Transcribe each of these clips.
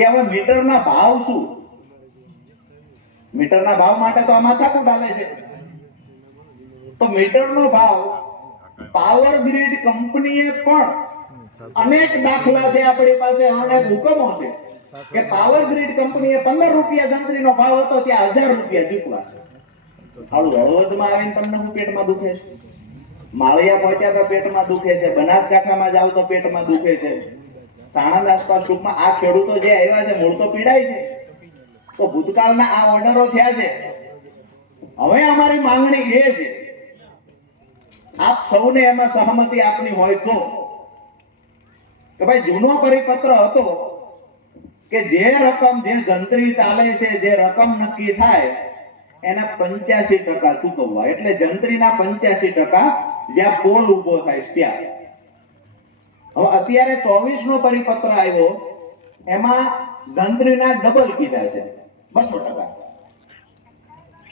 કે હવે મીટરના ભાવ શું? મીટરના ભાવ માટે તો આ માથાકૂટ હાલે છે. તો મીટરનો ભાવ પાવર ગ્રીડ કંપનીએ પણ અનેક દાખલા છે આપણી પાસે, અનેક હુકમો છે કે પાવર ગ્રીડ કંપનીએ 15 રૂપિયા જંત્રીનો ભાવ હતો ત્યાં 1000 રૂપિયા ચૂકવા છે. આવું હળવદમાં આવીને તમને હું પેટમાં દુખે છે, માળિયા પહોંચ્યા તો પેટમાં દુખે છે, બનાસકાંઠામાં જાવ તો પેટમાં દુખે છે, સાણંદ આસપાસ ટૂંકમાં આ ખેડૂતો જે આવ્યા છે મૂળ તો પીડાય છે. તો ભૂતકાળના આ ઓર્ડરો થયા છે. હવે અમારી માંગણી એ છે, આપ સૌને એમાં સહમતિ આપની હોય તો, કે ભાઈ જૂનો પરિપત્ર હતો કે જે રકમ જે જંત્રી ચાલે છે, જે રકમ નક્કી થાય એના 85% ચૂકવવા, એટલે જંત્રીના 85% જ્યાં પોલ ઉભો થાય ત્યાં. હવે અત્યારે 24 નો પરિપત્ર આવ્યો, એમાં જંત્રીના ડબલ કીધા છે 200%.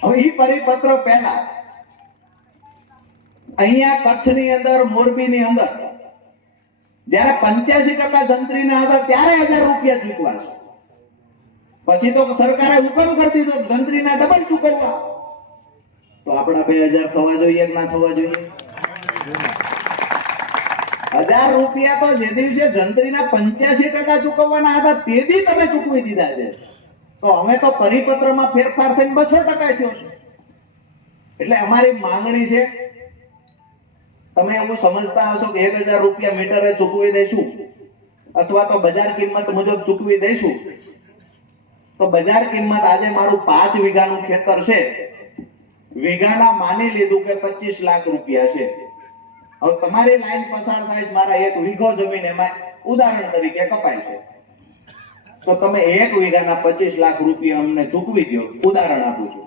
હવે એ પરિપત્ર પહેલા અહીંયા કચ્છની અંદર, મોરબીની અંદર જ્યારે 85% જંત્રીના હતા ત્યારે 1000 રૂપિયા ચૂકવા છે. પછી તો સરકારે હુકમ કરી દીધો જંત્રીના ડબલ ચૂકવવા. તો આપણા 2000 થવા જોઈએ કે ના થવા જોઈએ? 1000 રૂપિયા તો જે દિવસે જંત્રીના 85% ચૂકવવાના હતા તે દી તમે ચૂકવી દીધા છે. તો હવે તો પરિપત્રમાં ફેરફાર થઈને 200% થયો છે. એટલે અમારી માંગણી છે, તમે એવું સમજતા હશો કે 1000 રૂપિયા મીટરે ચૂકવી દઈશું અથવા તો બજાર કિંમત મુજબ ચૂકવી દઈશું. તો બજાર કિંમત આજે મારું 5 વીઘાનું ખેતર છે, વીઘાના માની લીધું કે 25 લાખ રૂપિયા છે. હવે તમારી લાઈન પસાર થાય, મારા 1 વીઘો જમીન એમાં ઉદાહરણ તરીકે કપાય છે, તો તમે 1 વીઘાના 25 લાખ રૂપિયા અમને ચૂકવી દો. ઉદાહરણ આપું છું.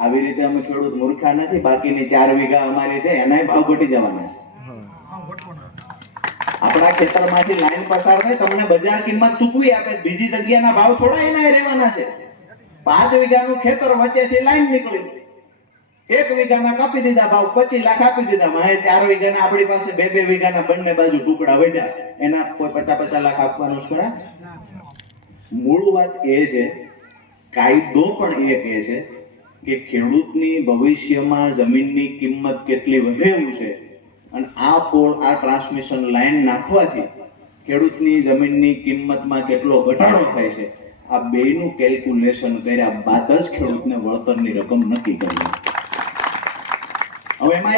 આવી રીતે અમે ખેડૂત મૂર્ખા નથી. બાકીની 4 વીઘા અમારી છે એનાય ભાવ ઘટી જવાના છે. આપણા ખેતરમાંથી લાઈન પસાર થાય, તમને બજાર કિંમત ચૂકવી આપે, બીજી જગ્યાના ભાવ થોડા એના રહેવાના છે. 5 વીઘાનું ખેતર વચ્ચેથી લાઈન નીકળી, 1 વીઘાના કાપી દીધા ભાવ, 25 લાખ આપી દીધા. હવે 4 વીઘાના આપણી પાસે 2 વીઘાના બંને બાજુ ટુકડા વધ્યા, એના કોઈ 50 લાખ આપવાનું છે ખરા? મૂળ વાત એ છે, કાયદો પણ એ કહે છે કે ખેડૂતની ભવિષ્યમાં જમીનની કિંમત કેટલી વધે એવું છે, અને આ પોળ, આ ટ્રાન્સમિશન લાઈન નાખવાથી ખેડૂતની જમીનની કિંમતમાં કેટલો ઘટાડો થાય છે, આ બેયનું કેલ્ક્યુલેશન કર્યા બાદ જ ખેડૂતને વળતરની રકમ નક્કી કરવી. હવે એમાં